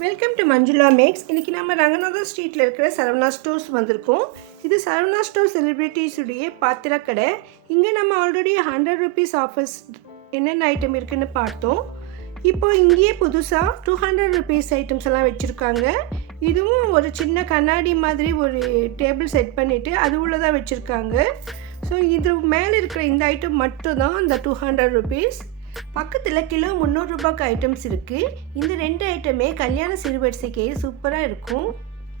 Welcome to Manjula maths இன்றைக்கி நம்ம ரங்கநாதர் ஸ்ட்ரீட்டில் இருக்கிற சரவணா ஸ்டோர்ஸ் வந்திருக்கோம். இது சரவணா ஸ்டோர் செலிப்ரிட்டிஸுடைய பாத்திர கடை இங்கே நம்ம ஆல்ரெடி ஹண்ட்ரட் ருபீஸ் ஆஃபர்ஸ் என்னென்ன ஐட்டம் இருக்குதுன்னு பார்த்தோம். இப்போ இங்கேயே புதுசாக டூ ஹண்ட்ரட் ருபீஸ் ஐட்டம்ஸ் எல்லாம் வச்சுருக்காங்க. இதுவும் ஒரு சின்ன கண்ணாடி மாதிரி ஒரு டேபிள் செட் பண்ணிவிட்டு அது உள்ளதாக வச்சுருக்காங்க. ஸோ இது மேலே இருக்கிற இந்த ஐட்டம் மட்டும் தான் டூ ஹண்ட்ரட் ருபீஸ் பக்கத்தில் கிலோ முந்நூறுரூபாய்க்கு ஐட்டம்ஸ் இருக்குது இந்த ரெண்டு ஐட்டமே கல்யாண சிறுவரிசைக்கு சூப்பராக இருக்கும்.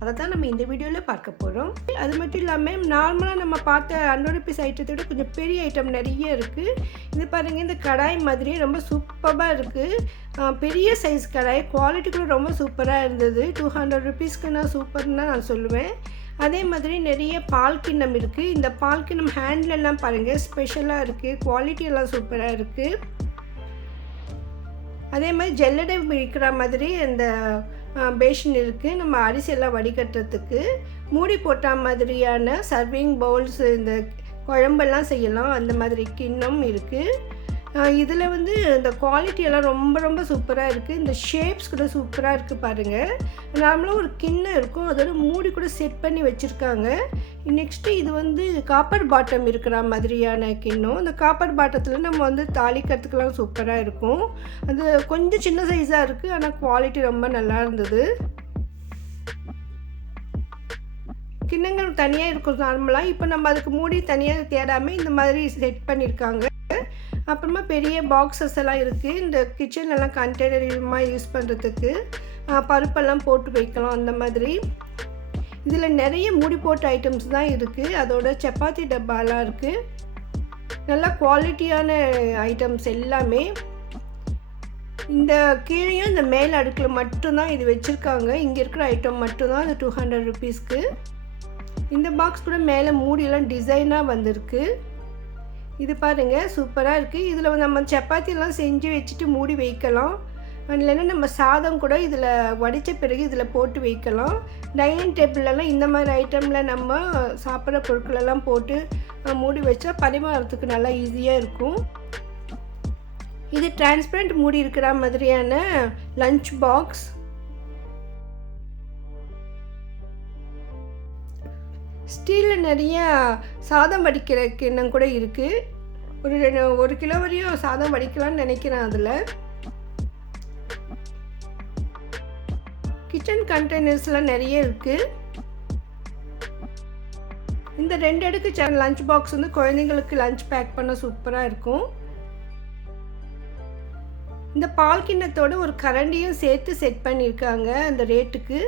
அதை தான் நம்ம இந்த வீடியோவில் பார்க்க போகிறோம் அது மட்டும் இல்லாமல் நார்மலாக நம்ம பார்த்த அன்னோட பீஸ் ஐட்டத்தை விட கொஞ்சம் பெரிய ஐட்டம் நிறைய இருக்குது இது பாருங்கள் இந்த கடாய் மாதிரி ரொம்ப சூப்பராக இருக்குது பெரிய சைஸ் கடாய். குவாலிட்டி கூட ரொம்ப சூப்பராக இருந்தது. டூ ஹண்ட்ரட் ருபீஸ்க்கு நான் சூப்பர்னு நான் சொல்லுவேன். அதே மாதிரி நிறைய பால் கிண்ணம் இருக்குது இந்த பால் கிண்ணம் ஹேண்ட்லெல்லாம் பாருங்கள் ஸ்பெஷலாக இருக்குது குவாலிட்டி எல்லாம் சூப்பராக இருக்குது அதே மாதிரி ஜல்லடை விற்கிற மாதிரி அந்த பேஷன் இருக்குது நம்ம அரிசியெல்லாம் வடிகட்டுறதுக்கு மூடி போட்ட மாதிரியான சர்விங் பவுல்ஸ் இந்த குழம்பெல்லாம் செய்யலாம். அந்த மாதிரி கிண்ணம் இருக்குது இதில் வந்து இந்த குவாலிட்டி எல்லாம் ரொம்ப ரொம்ப சூப்பராக இருக்குது இந்த ஷேப்ஸ் கூட சூப்பராக இருக்குது பாருங்கள் நார்மலாக ஒரு கிண்ணம் இருக்கும். அதோட மூடி கூட செட் பண்ணி வச்சுருக்காங்க. நெக்ஸ்ட்டு இது வந்து காப்பர் பாட்டம் இருக்கிற மாதிரியான கிண்ணம் இந்த காப்பர் பாட்டத்தில் நம்ம வந்து தாளிக்கிறதுக்கெலாம் சூப்பராக இருக்கும். அது கொஞ்சம் சின்ன சைஸாக இருக்குது ஆனால் குவாலிட்டி ரொம்ப நல்லா இருந்தது. கிண்ணங்கள் தனியாக இருக்கும் நார்மலாக இப்போ நம்ம அதுக்கு மூடி தனியாக தேடாமல் இந்த மாதிரி செட் பண்ணியிருக்காங்க அப்புறமா பெரிய பாக்ஸஸ் எல்லாம் இருக்குது இந்த கிச்சன்லாம் கண்டெய்னரிமாக யூஸ் பண்ணுறதுக்கு பருப்பெல்லாம் போட்டு வைக்கலாம் அந்த மாதிரி. இதில் நிறைய மூடி போட்ட ஐட்டம்ஸ் தான் இருக்குது அதோட சப்பாத்தி டப்பாலாம் இருக்குது நல்லா குவாலிட்டியான ஐட்டம்ஸ் எல்லாமே. இந்த கீழேயும் இந்த மேல் அடுக்கில் மட்டும்தான் இது வச்சுருக்காங்க. இங்கே இருக்கிற ஐட்டம் மட்டும்தான் அது டூ ஹண்ட்ரட் ருபீஸ்க்கு இந்த பாக்ஸ் கூட மேலே மூடியெல்லாம் டிசைனாக வந்திருக்கு. இது பாருங்கள் சூப்பராக இருக்குது இதில் நம்ம சப்பாத்திலாம் செஞ்சு வச்சுட்டு மூடி வைக்கலாம். இல்லைன்னா நம்ம சாதம் கூட இதில் வடித்த பிறகு இதில் போட்டு வைக்கலாம். டைனிங் டேபிளெல்லாம் இந்த மாதிரி ஐட்டமில் நம்ம சாப்பிட்ற பொருட்களெல்லாம் போட்டு மூடி வச்சா பரிமாறத்துக்கு நல்லா ஈஸியாக இருக்கும். இது டிரான்ஸ்பரண்ட் மூடி இருக்கிற மாதிரியான லஞ்ச் பாக்ஸ் ஸ்டீலில் நிறைய சாதம் வடிக்கிற கிண்ணம் கூட இருக்குது ஒரு ரெண்டு ஒரு கிலோ வரையும் சாதம் வடிக்கலாம்னு நினைக்கிறேன் அதில். கிச்சன் கண்டெய்னர்ஸ்லாம் நிறைய இருக்குது இந்த ரெண்டு அடுக்கு லஞ்ச் பாக்ஸ் வந்து குழந்தைங்களுக்கு லஞ்ச் பேக் பண்ண சூப்பராக இருக்கும். இந்த பால் கிண்ணத்தோட ஒரு கரண்டியும் சேர்த்து செட் பண்ணியிருக்காங்க அந்த ரேட்டுக்கு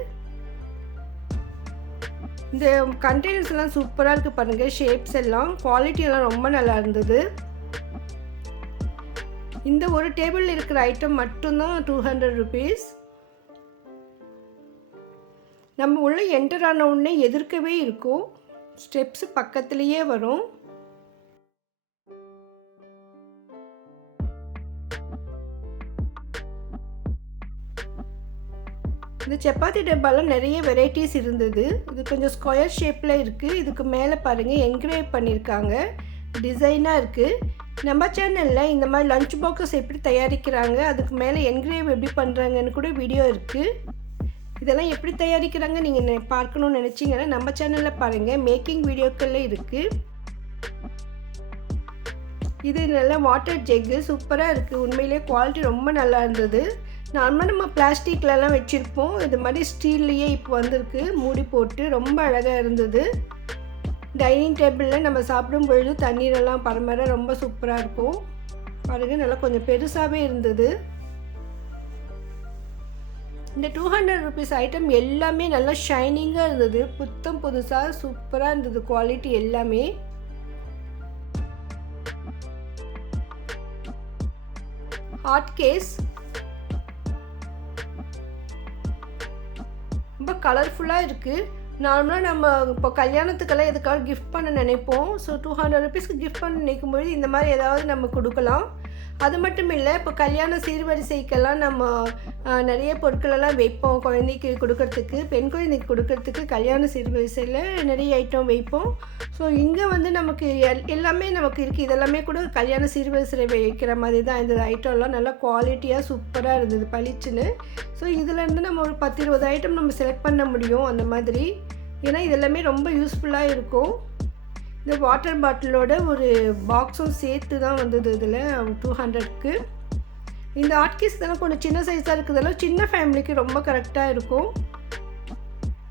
இந்த கண்டெய்னர்ஸ் எல்லாம் சூப்பராக இருக்குது பாருங்கள் ஷேப்ஸ் எல்லாம் குவாலிட்டி எல்லாம் ரொம்ப நல்லா இருந்தது. இந்த ஒரு டேபிளில் இருக்கிற ஐட்டம் மட்டும்தான் டூ ஹண்ட்ரட் ருபீஸ் நம்ம உள்ளே என்டர் ஆன உடனே எதிர்க்கவே இருக்கும். ஸ்டெப்ஸ் பக்கத்துலேயே வரும். இந்த சப்பாத்தி டப்பாலாம் நிறைய வெரைட்டிஸ் இருந்தது. இது கொஞ்சம் ஸ்கொயர் ஷேப்பில் இருக்குது இதுக்கு மேலே பாருங்கள் என்க்ரேவ் பண்ணியிருக்காங்க டிசைனாக இருக்குது நம்ம சேனலில் இந்த மாதிரி லஞ்ச் பாக்ஸஸ் எப்படி தயாரிக்கிறாங்க அதுக்கு மேலே என்கிரேவ் எப்படி பண்ணுறாங்கன்னு கூட வீடியோ இருக்குது இதெல்லாம் எப்படி தயாரிக்கிறாங்க நீங்கள் பார்க்கணுன்னு நினச்சிங்கன்னா நம்ம சேனலில் பாருங்கள் மேக்கிங் வீடியோக்களில் இருக்குது இது நல்லா வாட்டர் ஜெக்கு சூப்பராக இருக்குது உண்மையிலே குவாலிட்டி ரொம்ப நல்லா இருந்தது. நார்மலாக நம்ம பிளாஸ்டிக்லலாம் வச்சுருப்போம். இது மாதிரி ஸ்டீல்லையே இப்போ வந்திருக்கு. மூடி போட்டு ரொம்ப அழகாக இருந்தது. டைனிங் டேபிளில் நம்ம சாப்பிடும் பொழுது தண்ணீரெல்லாம் பரமர ரொம்ப சூப்பராக இருக்கும். பாருங்கள் நல்லா கொஞ்சம் பெருசாகவே இருந்தது. இந்த டூ ஹண்ட்ரட் ருபீஸ் ஐட்டம் எல்லாமே நல்லா ஷைனிங்காக இருந்தது. புத்தம் புதுசாக சூப்பராக இருந்தது. குவாலிட்டி எல்லாமே. Hot case. ரொம்ப கலர்ஃபுல்லாக இருக்குது நார்மலாக நம்ம இப்போ கல்யாணத்துக்கெல்லாம் எதுக்காக கிஃப்ட் பண்ண நினைப்போம்? ஸோ டூ ஹண்ட்ரட் ருபீஸ்க்கு கிஃப்ட் பண்ண நினைக்கும்போது இந்த மாதிரி ஏதாவது நம்ம கொடுக்கலாம். அது மட்டும் இல்லை இப்போ கல்யாண சீர்வரிசைக்கெல்லாம் நம்ம நிறைய பொருட்களெல்லாம் வைப்போம். குழந்தைக்கு கொடுக்கறதுக்கு பெண் குழந்தைக்கு கொடுக்கறதுக்கு கல்யாண சீர்வரிசையில் நிறைய ஐட்டம் வைப்போம். ஸோ இங்கே வந்து நமக்கு எல் எல்லாமே நமக்கு இருக்குது இதெல்லாமே கூட கல்யாண சீர்வரிசையில் வைக்கிற மாதிரி தான் இந்த ஐட்டம்லாம் நல்லா குவாலிட்டியாக சூப்பராக இருந்தது பளிச்சுன்னு. ஸோ இதுலேருந்து நம்ம ஒரு பத்து இருபது ஐட்டம் நம்ம செலக்ட் பண்ண முடியும் அந்த மாதிரி. ஏன்னா இதெல்லாமே ரொம்ப யூஸ்ஃபுல்லாக இருக்கும். இந்த வாட்டர் பாட்டிலோட ஒரு பாக்ஸும் சேர்த்து தான் வந்தது இதில் டூ ஹண்ட்ரட்க்கு இந்த ஆட்கிஸ் தானே கொஞ்சம் சின்ன சைஸாக இருக்குதெல்லாம் சின்ன ஃபேமிலிக்கு ரொம்ப கரெக்டாக இருக்கும்.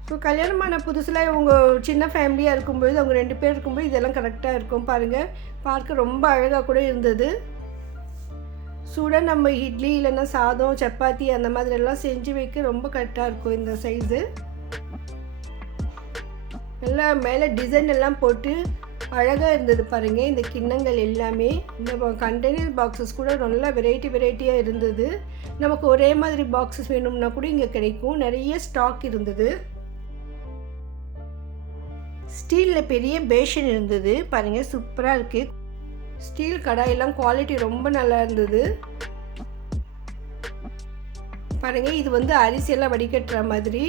ஸோ கல்யாணமான புதுசில் இவங்க சின்ன ஃபேமிலியாக இருக்கும்போது அவங்க ரெண்டு பேர் இருக்கும்போது இதெல்லாம் கரெக்டாக இருக்கும் பாருங்கள் பார்க்க ரொம்ப அழகாக கூட இருந்தது. சுட நம்ம இட்லி இல்லைன்னா சாதம் சப்பாத்தி அந்த மாதிரி எல்லாம் செஞ்சு வைக்க ரொம்ப கரெக்டாக இருக்கும் இந்த சைஸு நல்லா மேலே டிசைன் எல்லாம் போட்டு அழகாக இருந்தது பாருங்கள் இந்த கிண்ணங்கள் எல்லாமே. இந்த கண்டெய்னர் பாக்ஸஸ் கூட நல்லா வெரைட்டி வெரைட்டியாக இருந்தது. நமக்கு ஒரே மாதிரி பாக்ஸஸ் வேணும்னா கூட இங்கே கிடைக்கும். நிறைய ஸ்டாக் இருந்தது. ஸ்டீலில் பெரிய பேஷன் இருந்தது. பாருங்கள் சூப்பராக இருக்குது ஸ்டீல் கடாயெல்லாம் குவாலிட்டி ரொம்ப நல்லா இருந்தது. பாருங்கள் இது வந்து அரிசியெல்லாம் வடிகட்டுற மாதிரி.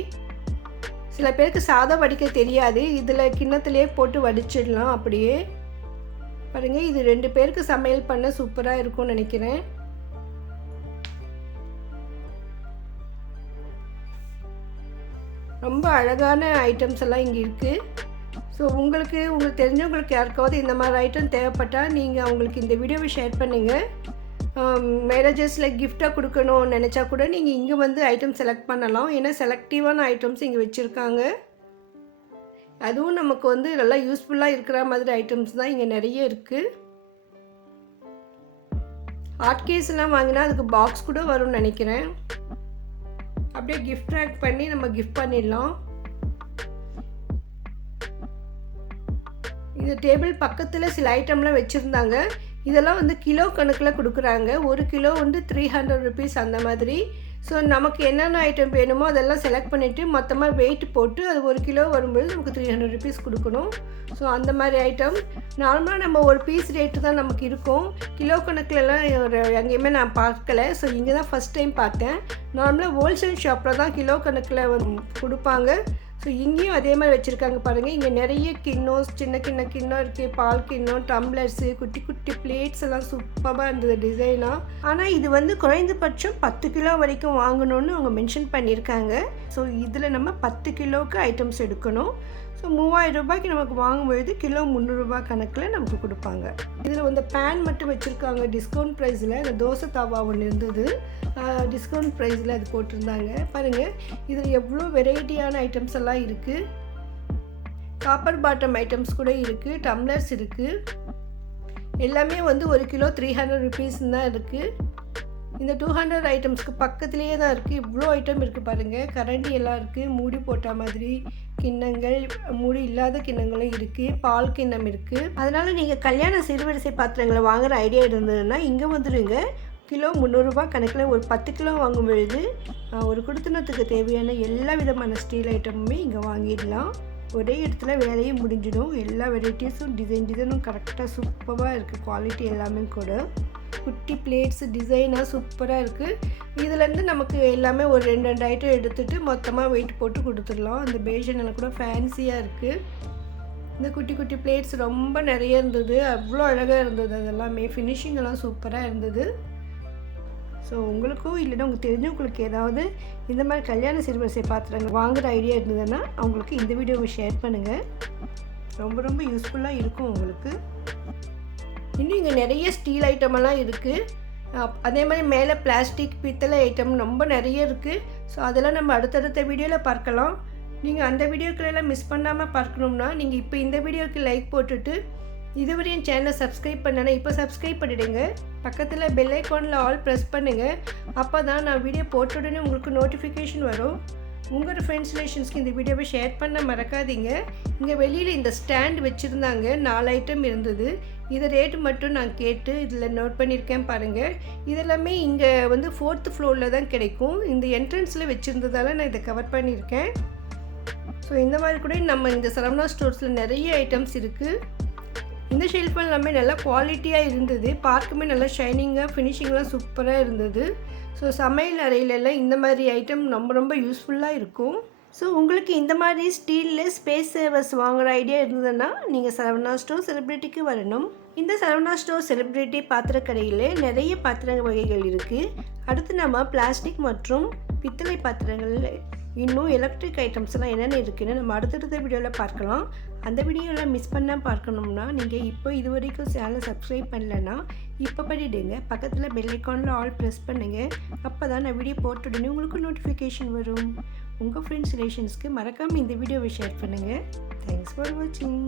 சில பேருக்கு சாதம் வடிக்க தெரியாது. இதில் கிண்ணத்துலேயே போட்டு வடிச்சிடலாம் அப்படியே. பாருங்கள் இது ரெண்டு பேருக்கு சமையல் பண்ண சூப்பராக இருக்கும்னு நினைக்கிறேன். ரொம்ப அழகான ஐட்டம்ஸ் எல்லாம் இங்கே இருக்குது ஸோ உங்களுக்கு உங்களுக்கு தெரிஞ்சவங்களுக்கு யாருக்காவது இந்த மாதிரி ஐட்டம் தேவைப்பட்டால் நீங்கள் அவங்களுக்கு இந்த வீடியோவை ஷேர் பண்ணுங்கள் Um, மேரேஜஸில் கிஃப்டாக கொடுக்கணும்னு நினச்சா கூட நீங்கள் இங்கே வந்து ஐட்டம் செலக்ட் பண்ணலாம். ஏன்னா செலக்டிவான ஐட்டம்ஸ் இங்கே வச்சுருக்காங்க. அதுவும் நமக்கு வந்து நல்லா யூஸ்ஃபுல்லாக இருக்கிற மாதிரி ஐட்டம்ஸ் தான் இங்கே நிறைய இருக்குது ஹாட் கேஸ்லாம் வாங்கினா அதுக்கு பாக்ஸ் கூட வரும்னு நினைக்கிறேன். அப்படியே கிஃப்ட் ரேக் பண்ணி நம்ம கிஃப்ட் பண்ணிடலாம். இந்த டேபிள் பக்கத்தில் சில ஐட்டம்லாம் வச்சுருந்தாங்க. இதெல்லாம் வந்து கிலோ கணக்கில் கொடுக்குறாங்க. ஒரு கிலோ வந்து த்ரீ ஹண்ட்ரட் ருபீஸ் அந்த மாதிரி. ஸோ நமக்கு என்னென்ன ஐட்டம் வேணுமோ அதெல்லாம் செலக்ட் பண்ணிவிட்டு மொத்தமாக வெயிட் போட்டு அது ஒரு கிலோ வரும்போது நமக்கு த்ரீ ஹண்ட்ரட் ருபீஸ் கொடுக்கணும். ஸோ அந்த மாதிரி ஐட்டம் நார்மலாக நம்ம ஒரு பீஸ் ரேட்டு தான் நமக்கு இருக்கும். கிலோ கணக்கிலலாம் ஒரு எங்கேயுமே நான் பார்க்கல. ஸோ இங்கே தான் ஃபஸ்ட் டைம் பார்த்தேன் நார்மலாக ஹோல்சேல் ஷாப்பில் தான் கிலோ கணக்கில் வந்து கொடுப்பாங்க. ஸோ இங்கேயும் அதே மாதிரி வச்சுருக்காங்க பாருங்கள் இங்கே நிறைய கிண்ணம் சின்ன கிண்ண கிண்ணம் இருக்குது பால் கிண்ணம் டம்ளர்ஸு குட்டி குட்டி பிளேட்ஸ் எல்லாம் சூப்பராக இருந்தது டிசைனாக ஆனால் இது வந்து குறைந்தபட்சம் பத்து கிலோ வரைக்கும் வாங்கணும்னு அவங்க மென்ஷன் பண்ணியிருக்காங்க. ஸோ இதில் நம்ம பத்து கிலோவுக்கு ஐட்டம்ஸ் எடுக்கணும். ஸோ மூவாயிரம் ரூபாய்க்கு நமக்கு வாங்கும்பொழுது கிலோ முந்நூறுரூபா கணக்கில் நமக்கு கொடுப்பாங்க. இதில் வந்து பேன் மட்டும் வச்சுருக்காங்க. டிஸ்கவுண்ட் ப்ரைஸில் இந்த தோசை தாவா ஒன்று இருந்தது. டிஸ்கவுண்ட் ப்ரைஸில் அது போட்டிருந்தாங்க. பாருங்கள் இதில் எவ்வளோ வெரைட்டியான ஐட்டம்ஸ் எல்லாம் இருக்குது காப்பர் பாட்டம் ஐட்டம்ஸ் கூட இருக்குது டம்ளர்ஸ் இருக்குது எல்லாமே வந்து ஒரு கிலோ த்ரீ ஹண்ட்ரட் ருபீஸ் தான் இருக்குது இந்த டூ ஹண்ட்ரட் ஐட்டம்ஸ்க்கு பக்கத்துலேயே தான் இருக்குது இவ்வளோ ஐட்டம் இருக்குது பாருங்கள் கரண்டி எல்லாம் இருக்குது மூடி போட்ட மாதிரி கிண்ணங்கள் மூடி இல்லாத கிண்ணங்களும் இருக்குது பால் கிண்ணம் இருக்குது அதனால் நீங்கள் கல்யாண சிறுவரிசை பாத்திரங்களை வாங்குகிற ஐடியா இருந்ததுன்னா இங்கே வந்துடுங்க கிலோ முந்நூறுரூபா கணக்கில் ஒரு பத்து கிலோ வாங்கும் பொழுது ஒரு குடுத்தனத்துக்கு தேவையான எல்லா விதமான ஸ்டீல் ஐட்டமுமே இங்கே வாங்கிடலாம். ஒரே இடத்துல வேலையும் முடிஞ்சிடும். எல்லா வெரைட்டிஸும் டிசைன் டிசைனும் கரெக்டாக சூப்பராக இருக்குது குவாலிட்டி எல்லாமே கூட. குட்டி பிளேட்ஸ் டிசைனாக சூப்பராக இருக்குது இதுலேருந்து நமக்கு எல்லாமே ஒரு ரெண்டு ரெண்டு ஐட்டம் எடுத்துகிட்டு மொத்தமாக வெயிட் போட்டு கொடுத்துடலாம். அந்த பேஷன் கூட ஃபேன்சியாக இருக்குது இந்த குட்டி குட்டி பிளேட்ஸ் ரொம்ப நிறைய இருந்தது. அவ்வளோ அழகாக இருந்தது அதெல்லாமே. ஃபினிஷிங் எல்லாம் சூப்பராக இருந்தது. ஸோ உங்களுக்கும் இல்லைன்னா உங்களுக்கு தெரிஞ்சவங்களுக்கு ஏதாவது இந்த மாதிரி கல்யாண சிறுவரிசை பாத்திரங்கள் வாங்குகிற ஐடியா இருந்ததுன்னா அவங்களுக்கு இந்த வீடியோவை ஷேர் பண்ணுங்கள் ரொம்ப ரொம்ப யூஸ்ஃபுல்லாக இருக்கும் உங்களுக்கு. இன்னும் இங்கே நிறைய ஸ்டீல் ஐட்டமெல்லாம் இருக்குது அதே மாதிரி மேலே பிளாஸ்டிக் பித்தளை ஐட்டம் ரொம்ப நிறைய இருக்குது ஸோ அதெல்லாம் நம்ம அடுத்தடுத்த வீடியோவில் பார்க்கலாம். நீங்கள் அந்த வீடியோக்களெல்லாம் மிஸ் பண்ணாமல் பார்க்கணும்னா நீங்கள் இப்போ இந்த வீடியோக்கு லைக் போட்டுட்டு இதுவரையும் சேனலை சப்ஸ்கிரைப் பண்ணனா இப்போ சப்ஸ்கிரைப் பண்ணிடுங்க. பக்கத்தில் பெல் ஐக்கானில் ஆல் ப்ரெஸ் பண்ணுங்கள் அப்போ தான் நான் வீடியோ போட்ட உடனே உங்களுக்கு நோட்டிஃபிகேஷன் வரும். உங்கள் ஃப்ரெண்ட்ஸ் ரிலேஷன்ஸ்க்கு இந்த வீடியோவை ஷேர் பண்ண மறக்காதீங்க. இங்கே வெளியில் இந்த ஸ்டாண்ட் வச்சுருந்தாங்க. நாலு ஐட்டம் இருந்தது. இதை ரேட்டு மட்டும் நான் கேட்டு இதில் நோட் பண்ணியிருக்கேன் பாருங்கள் இதெல்லாமே இங்கே வந்து ஃபோர்த்து ஃப்ளோரில் தான் கிடைக்கும். இந்த என்ட்ரன்ஸில் வச்சுருந்ததால நான் இதை கவர் பண்ணியிருக்கேன். ஸோ இந்த மாதிரி கூட நம்ம இந்த சரவணா ஸ்டோர்ஸில் நிறைய ஐட்டம்ஸ் இருக்குது இந்த ஷெல்ஃப் எல்லாமே நல்லா குவாலிட்டியாக இருந்தது. பார்க்குமே நல்லா ஷைனிங்காக ஃபினிஷிங்லாம் சூப்பராக இருந்தது. ஸோ சமையல் அறையிலெல்லாம் இந்த மாதிரி ஐட்டம் ரொம்ப ரொம்ப யூஸ்ஃபுல்லாக இருக்கும். ஸோ உங்களுக்கு இந்த மாதிரி ஸ்டீலில் ஸ்பேஸ் சேவர்ஸ் வாங்குகிற ஐடியா இருந்ததுன்னா நீங்கள் சரவணா ஸ்டோர் செலிப்ரிட்டிக்கு வரணும். இந்த சரவணா ஸ்டோர் செலிப்ரிட்டி பாத்திரக்கடையில் நிறைய பாத்திர வகைகள் இருக்குது அடுத்து நம்ம பிளாஸ்டிக் மற்றும் பித்தளை பாத்திரங்கள் இன்னும் எலக்ட்ரிக் ஐட்டம்ஸ்லாம் என்னென்ன இருக்குன்னு நம்ம அடுத்தடுத்த வீடியோவில் பார்க்கலாம். அந்த வீடியோவில் மிஸ் பண்ணால் பார்க்கணும்னா நீங்கள் இப்போ இது வரைக்கும் சேனலை சப்ஸ்கிரைப் பண்ணலைன்னா இப்போ பண்ணிவிடுங்க பக்கத்தில் பெல் ஐக்கானில் ஆல் ப்ரெஸ் பண்ணுங்கள் அப்போ தான் நான் வீடியோ போட்டு உடனே உங்களுக்கு நோட்டிஃபிகேஷன் வரும். உங்கள் ஃப்ரெண்ட்ஸ் ரிலேஷன்ஸ்க்கு மறக்காமல் இந்த வீடியோவை ஷேர் பண்ணுங்கள் தேங்க்ஸ் ஃபார் வாட்சிங்